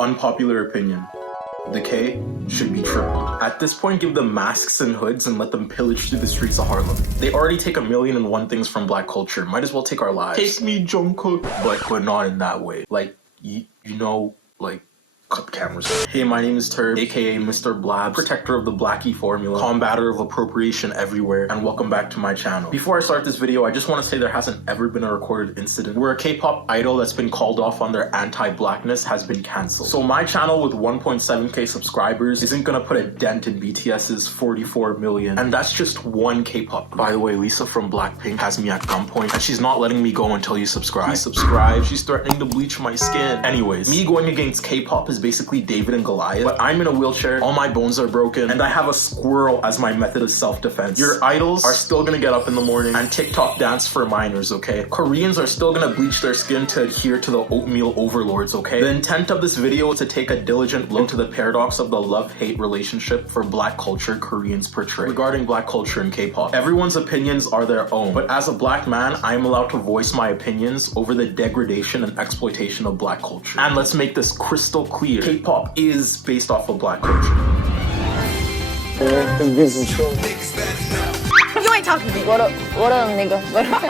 Unpopular opinion. The K should be tripled. At this point, give them masks and hoods and let them pillage through the streets of Harlem. They already take 1,000,001 things from black culture. Might as well take our lives. Take me, Jungkook. But not in that way. Like, you know, like, cut the cameras. Hey, my name is Tirrrb, aka Mr. Blabs, protector of the Blackie formula, combatter of appropriation everywhere, and welcome back to my channel. Before I start this video, I just want to say there hasn't ever been a recorded incident where a K-pop idol that's been called off on their anti-blackness has been cancelled. So my channel with 1.7k subscribers isn't gonna put a dent in BTS's 44 million, and that's just one K-pop. By the way, Lisa from Blackpink has me at gunpoint, and she's not letting me go until you subscribe. Please subscribe. She's threatening to bleach my skin. Anyways, me going against K-pop is basically David and Goliath, but I'm in a wheelchair, all my bones are broken, and I have a squirrel as my method of self-defense. Your idols are still gonna get up in the morning and TikTok dance for minors, okay? Koreans are still gonna bleach their skin to adhere to the oatmeal overlords, okay? The intent of this video is to take a diligent look into the paradox of the love-hate relationship for black culture Koreans portray. Regarding black culture and K-pop, everyone's opinions are their own, but as a black man, I am allowed to voice my opinions over the degradation and exploitation of black culture. And let's make this crystal clear. K-pop is based off of black culture. This is true. You ain't talking to me. What up, nigga? What up?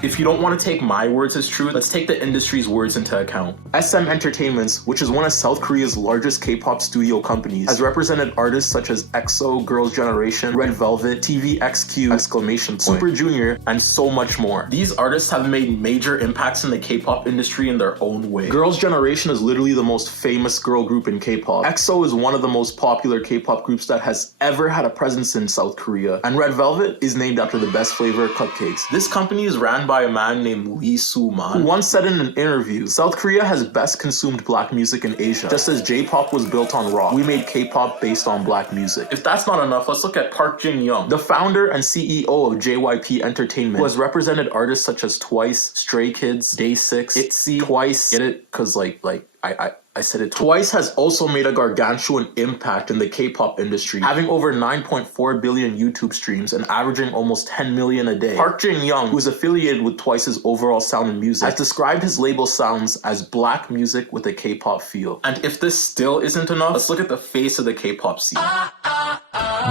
If you don't want to take my words as true, let's take the industry's words into account. SM Entertainment, which is one of South Korea's largest K-pop studio companies, has represented artists such as EXO, Girls' Generation, Red Velvet, TVXQ, Super Junior, and so much more. These artists have made major impacts in the K-pop industry in their own way. Girls' Generation is literally the most famous girl group in K-pop. EXO is one of the most popular K-pop groups that has ever had a presence in South Korea. And Red Velvet is named after the best flavor cupcakes. This company is ran by a man named Lee Soo-man, who once said in an interview, South Korea has best consumed black music in Asia. Just as J-pop was built on rock, we made K-pop based on black music. If that's not enough, let's look at Park Jin-young, the founder and CEO of JYP Entertainment, who has represented artists such as Twice, Stray Kids, Day6, ITZY, Twice, get it? Cause I said it twice, has also made a gargantuan impact in the K-pop industry, having over 9.4 billion YouTube streams and averaging almost 10 million a day. Park Jin-young, who is affiliated with Twice's overall sound and music, has described his label sounds as black music with a K-pop feel. And if this still isn't enough, let's look at the face of the K-pop scene.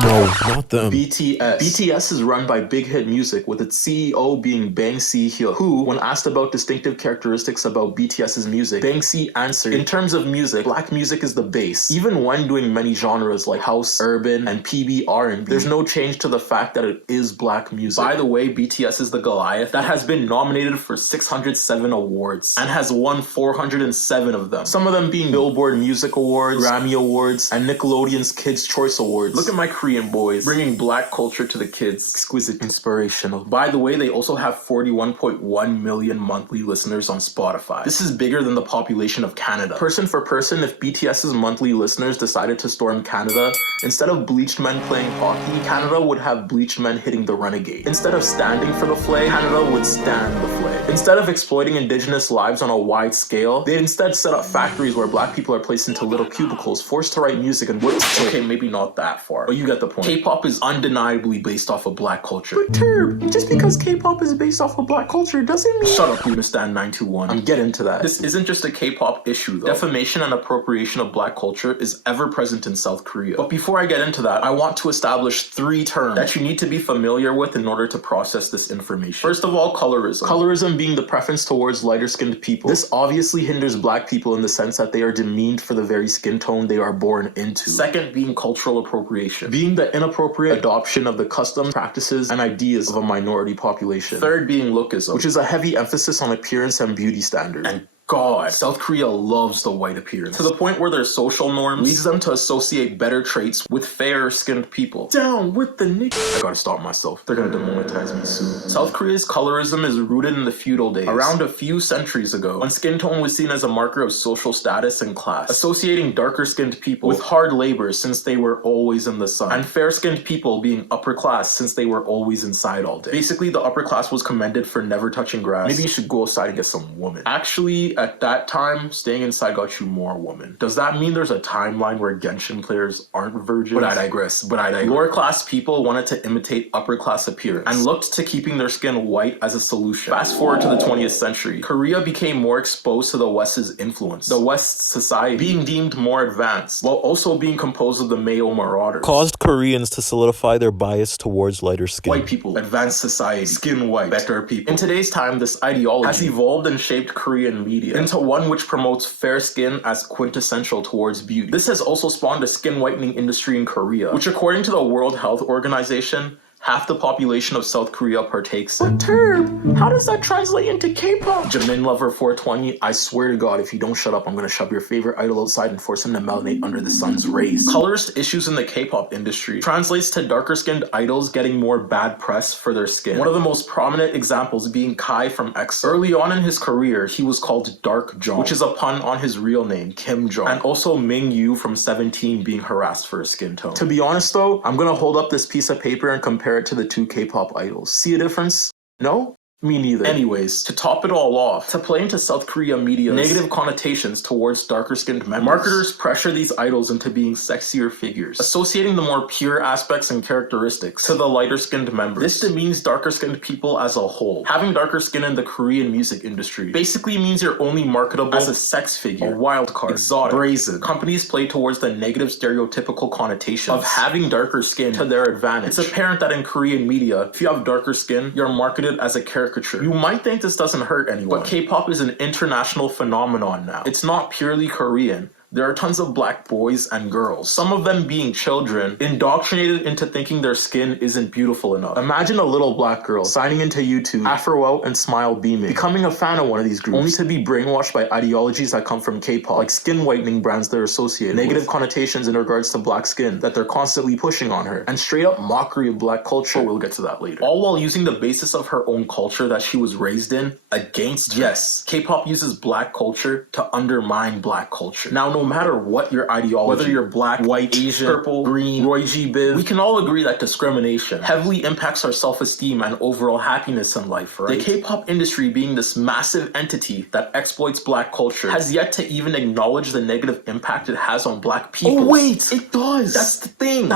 No, not them. BTS. BTS is run by Big Hit Music, with its CEO being Bang Si-hyuk, who, when asked about distinctive characteristics about BTS's music, Bang Si answered, in terms of music, black music is the base. Even when doing many genres like house, urban, and PB R&B, there's no change to the fact that it is black music. By the way, BTS is the Goliath that has been nominated for 607 awards and has won 407 of them. Some of them being Billboard Music Awards, Grammy Awards, and Nickelodeon's Kids' Choice Awards. Look at my Korean boys, bringing black culture to the kids. Exquisite, inspirational. By the way, they also have 41.1 million monthly listeners on Spotify. This is bigger than the population of Canada. Person for person, if BTS's monthly listeners decided to storm Canada, instead of bleached men playing hockey, Canada would have bleached men hitting the renegade. Instead of standing for the flag, Canada would stand the flag. Instead of exploiting indigenous lives on a wide scale, they'd instead set up factories where black people are placed into little cubicles, forced to write music and okay, maybe not that far, but you get the point. K-pop is undeniably based off of black culture. But Tirrrb, just because K-pop is based off of black culture doesn't mean— Shut up, Lunistan 921. I'm getting to that. This isn't just a K-pop issue though. Defamation and appropriation of black culture is ever present in South Korea. But before I get into that, I want to establish 3 terms that you need to be familiar with in order to process this information. First of all, colorism. Colorism being the preference towards lighter-skinned people. This obviously hinders black people in the sense that they are demeaned for the very skin tone they are born into. Second being cultural appropriation, being the inappropriate adoption of the customs, practices, and ideas of a minority population. Third being lookism, which is a heavy emphasis on appearance and beauty standards. And God, South Korea loves the white appearance, to the point where their social norms leads them to associate better traits with fairer-skinned people. Down with the niggas. I gotta stop myself. They're gonna demonetize me soon. South Korea's colorism is rooted in the feudal days, around a few centuries ago, when skin tone was seen as a marker of social status and class, associating darker-skinned people with hard labor since they were always in the sun, and fair-skinned people being upper class since they were always inside all day. Basically, the upper class was commended for never touching grass. Maybe you should go outside and get some woman. Actually, at that time, staying inside got you more woman. Does that mean there's a timeline where Genshin players aren't virgins? But I digress. Lower class people wanted to imitate upper class appearance and looked to keeping their skin white as a solution. Fast forward to the 20th century, Korea became more exposed to the West's influence. The West's society being deemed more advanced, while also being composed of the male marauders. Caused Koreans to solidify their bias towards lighter skin. White people, advanced society, skin white, better people. In today's time, this ideology has evolved and shaped Korean media into one which promotes fair skin as quintessential towards beauty. This has also spawned a skin whitening industry in Korea, which according to the World Health Organization, half the population of South Korea partakes in. But Tirrrb, how does that translate into K-pop? Jamin Lover 420, I swear to God, if you don't shut up, I'm gonna shove your favorite idol outside and force him to melanate under the sun's rays. Colorist issues in the K-pop industry translates to darker-skinned idols getting more bad press for their skin. One of the most prominent examples being Kai from EXO. Early on in his career, he was called Dark Jong, which is a pun on his real name, Kim Jong, and also Ming Yu from 17 being harassed for his skin tone. To be honest though, I'm gonna hold up this piece of paper and compare it to the two K-pop idols. See a difference? No? Me neither. Anyways, to top it all off, to play into South Korea media's negative connotations towards darker-skinned members, marketers pressure these idols into being sexier figures, associating the more pure aspects and characteristics to the lighter-skinned members. This demeans darker-skinned people as a whole. Having darker skin in the Korean music industry basically means you're only marketable as a sex figure, a wild card, exotic, brazen. Companies play towards the negative stereotypical connotations of having darker skin to their advantage. It's apparent that in Korean media, if you have darker skin, you're marketed as a caricature. You might think this doesn't hurt anyone, but K-pop is an international phenomenon now. It's not purely Korean. There are tons of black boys and girls, some of them being children, indoctrinated into thinking their skin isn't beautiful enough. Imagine a little black girl signing into YouTube, afro out and smile beaming, becoming a fan of one of these groups, only to be brainwashed by ideologies that come from K-pop, like skin whitening brands they're associated with, negative connotations in regards to black skin that they're constantly pushing on her, and straight up mockery of black culture. We'll get to that later. All while using the basis of her own culture that she was raised in against her. Yes, K-pop uses black culture to undermine black culture. Now, no matter what your ideology, whether you're black, white, Asian, purple, green, Roy G. Biv, we can all agree that discrimination heavily impacts our self-esteem and overall happiness in life, right? The K-pop industry, being this massive entity that exploits black culture, has yet to even acknowledge the negative impact it has on black people. Oh wait, it does! That's the thing!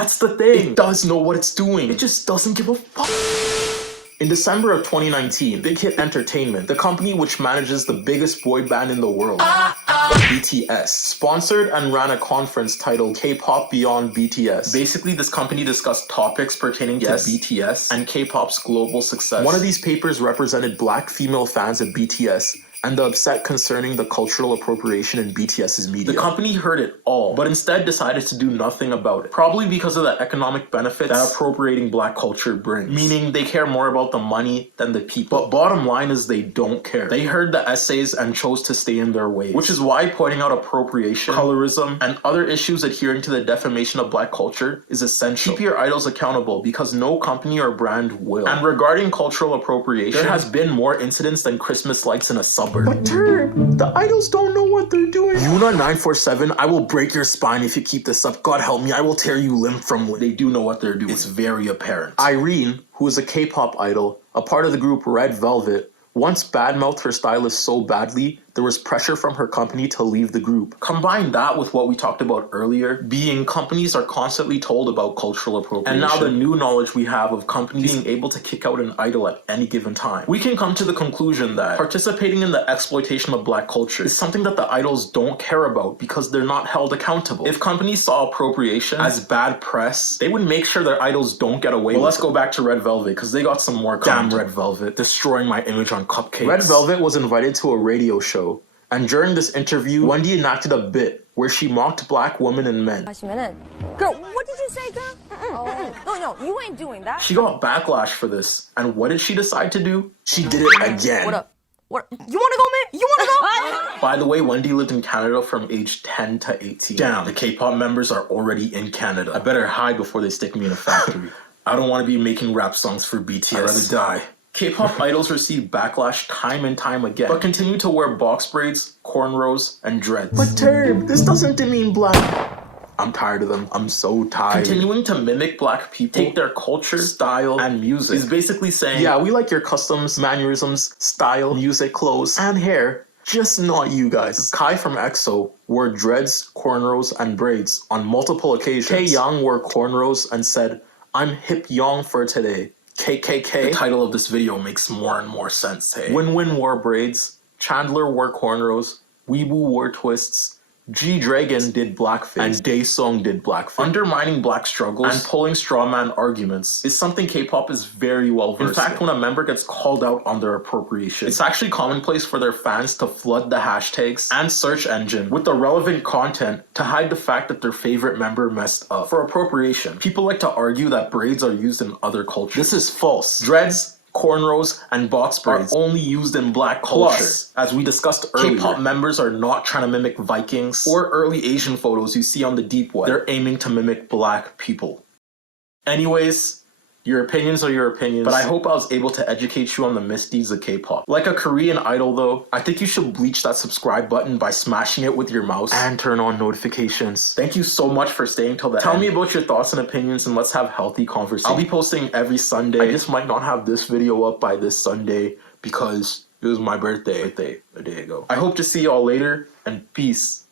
It does know what it's doing. It just doesn't give a fuck. In December of 2019, Big Hit Entertainment, the company which manages the biggest boy band in the world, BTS, sponsored and ran a conference titled K-Pop Beyond BTS. Basically, this company discussed topics pertaining to BTS and K-pop's global success. One of these papers represented black female fans of BTS and the upset concerning the cultural appropriation in BTS's media. The company heard it all, but instead decided to do nothing about it, probably because of the economic benefits that appropriating black culture brings. Meaning they care more about the money than the people. But bottom line is they don't care. They heard the essays and chose to stay in their ways, which is why pointing out appropriation, colorism, and other issues adhering to the defamation of black culture is essential. Keep your idols accountable because no company or brand will. And regarding cultural appropriation, there has been more incidents than Christmas lights in a suburb. But Tirrrb, the idols don't know what they're doing. Yuna 947, I will break your spine if you keep this up. God help me, I will tear you limb from limb. They do know what they're doing. It's very apparent. Irene, who is a K-pop idol, a part of the group Red Velvet, once badmouthed her stylist so badly, there was pressure from her company to leave the group. Combine that with what we talked about earlier, being companies are constantly told about cultural appropriation, and now the new knowledge we have of companies being able to kick out an idol at any given time. We can come to the conclusion that participating in the exploitation of black culture is something that the idols don't care about because they're not held accountable. If companies saw appropriation as bad press, they would make sure their idols don't get away with it. Let's go back to Red Velvet because they got some more content. Damn Red Velvet, destroying my image on cupcakes. Red Velvet was invited to a radio show, and during this interview, Wendy enacted a bit where she mocked black women and men. Girl, what did you say, girl? No, you ain't doing that. She got backlash for this, and what did she decide to do? She did it again. What up? What? You wanna go, man? You wanna go? By the way, Wendy lived in Canada from age 10 to 18. Damn, the K-pop members are already in Canada. I better hide before they stick me in a factory. I don't want to be making rap songs for BTS. I'd rather die. K-pop idols receive backlash time and time again, but continue to wear box braids, cornrows, and dreads. But Tirrrb, this doesn't demean black. I'm tired of them. I'm so tired. Continuing to mimic black people, take their culture, style, and music is basically saying, yeah, we like your customs, mannerisms, style, music, clothes, and hair, Just not you guys. Kai from EXO wore dreads, cornrows, and braids on multiple occasions. Taeyang wore cornrows and said, "I'm hip young for today." KKK. The title of this video makes more and more sense, hey? Win-Win wore braids, Chandler wore cornrows, Weebu wore twists, G-Dragon did blackface, and Daesung did blackface. Undermining black struggles and pulling strawman arguments is something K-pop is very well versed in. Fact, when a member gets called out on their appropriation, it's actually commonplace for their fans to flood the hashtags and search engine with the relevant content to hide the fact that their favorite member messed up. For appropriation, people like to argue that braids are used in other cultures. This is false. Dreads, cornrows, and box braids are only used in black culture. Plus, as we discussed earlier, K-pop members are not trying to mimic Vikings or early Asian photos you see on the deep web. They're aiming to mimic black people. Anyways, your opinions are your opinions, but I hope I was able to educate you on the misdeeds of K-pop. Like a Korean idol though, I think you should bleach that subscribe button by smashing it with your mouse and turn on notifications. Thank you so much for staying till the end. Tell me about your thoughts and opinions and let's have healthy conversation. I'll be posting every Sunday. I just might not have this video up by this Sunday because it was my birthday a day ago. I hope to see y'all later and peace.